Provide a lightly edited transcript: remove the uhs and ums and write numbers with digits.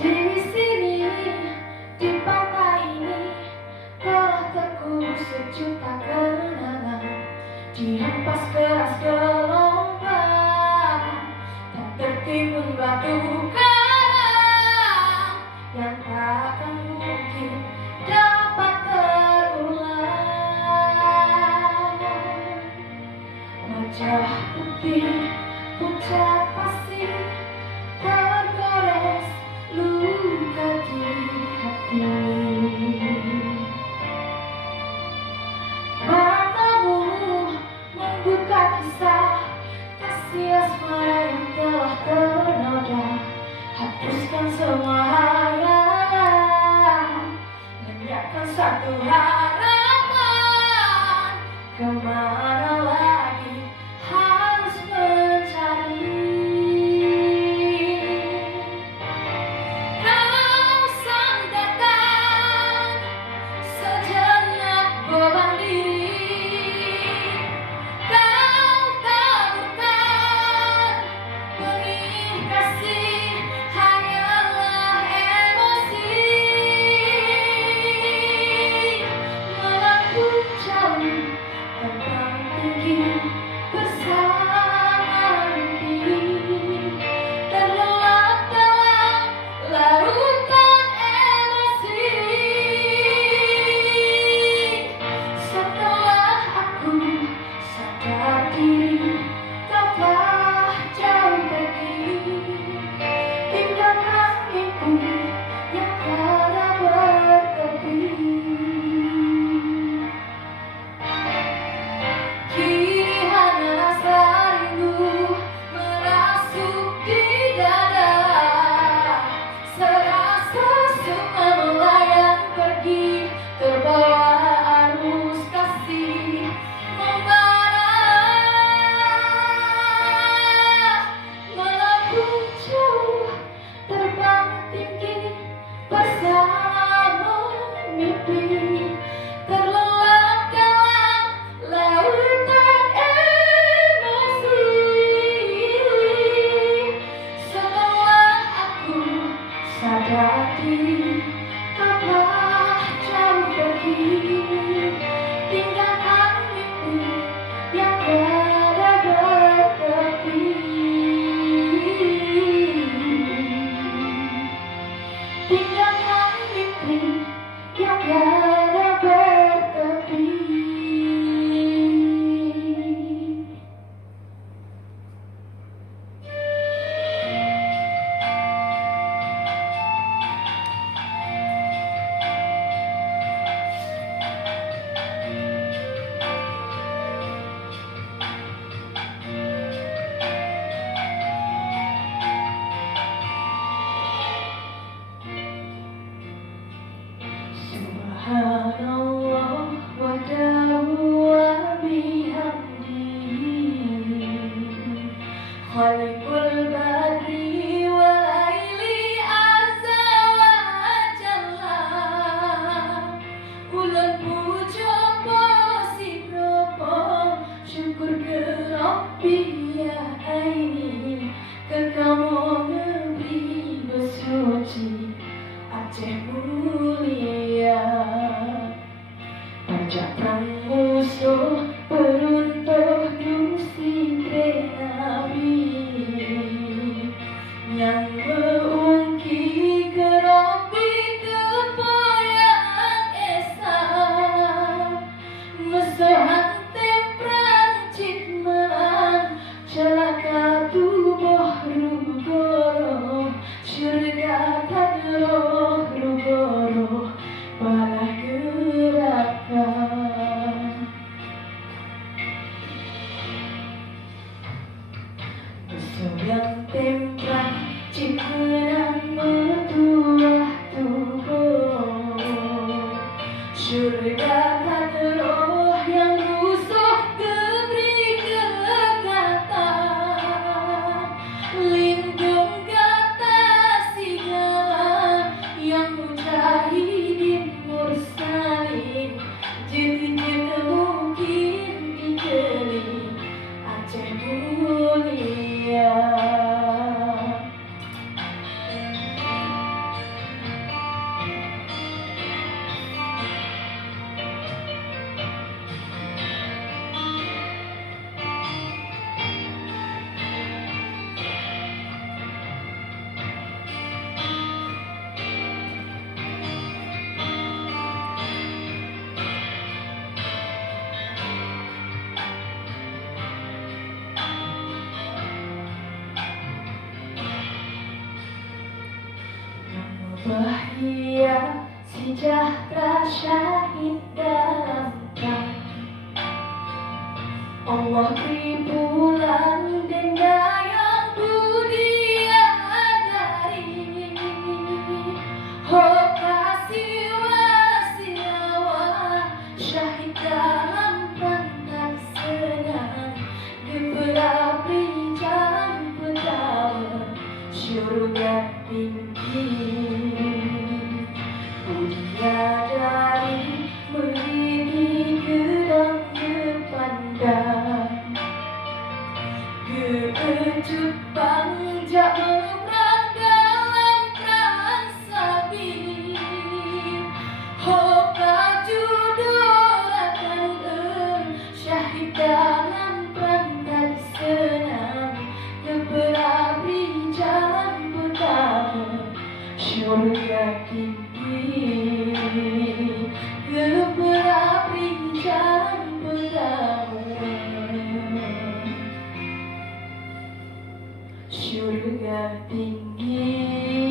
Di sini, di pantai ini, telah terkubur sejuta kenangan, dihempas keras gelombang, dan tertimbun batu karang yang takkan mungkin dapat terulang. Wajah putih, pucat pasir, tergores luka di hati. Matamu membuka kisah kasih asmara yang telah ternoda. Hapuskan semua hayalan, menyiapkan satu harapan. Kemana lagi harus mencari? Kau sandarkan sejenak beban diri, kau taburkan benih kasih, hanyalah emosi. Melambung jauh, terbang tinggi bersama mimpi, terlelap dalam lautan emosi. Setelah aku sadar diri, kau telah jauh pergi, tinggalkan mimpi yang tiada bertepi. Kini hanya rasa rindu merasuk di dada, serasa semua melayang pergi, terbawa arus kasih membara. Melambung jauh, terbang tinggi bersama mimpi, terlelap dalam lautan emosi. Setelah aku sadar diri, kau telah jauh pergi, tinggalkan mimpi yang tiada bertepi. Tinggalkan mimpi yang tiada bertepi. Subhanallah wa dawwa bihamdihi, khaliqul badri wa laili azza wa jalla. Ulan puja pasi propo, syukur ke Rabbi ya aini, ke kamu negeri bersuci Aceh mulia. Pajak perang musuh beruntuh dusi Nabi, yang meungki ke Rabbi kepoyang esa, mesohan temprang citman, celaka tubuh rugoro, syurga kadroh rugoro, parah gerakan. Musuh yang temprang citman metuah tubuh, syurga kadroh yang rusuh gebri kegatan, lindung gata sigala yang mujahidin mursalin, jadi mungkin dikeli Aceh mulia. bahagia, sejahtera, syahid dalam perang. Allah beri pulang denda yang Dia dari. Oh kasih wasiawa, syahid dalam perang senang, diberi jam pertama syurga tinggi. Mulia dari mendidik gedang berpandang, kejut panjang memerang dalam perang sabit. Oh baju dorakan syahid dalam perang tadi senang, berapi jam pertama syurga tinggi, berapi jam pertama syurga tinggi.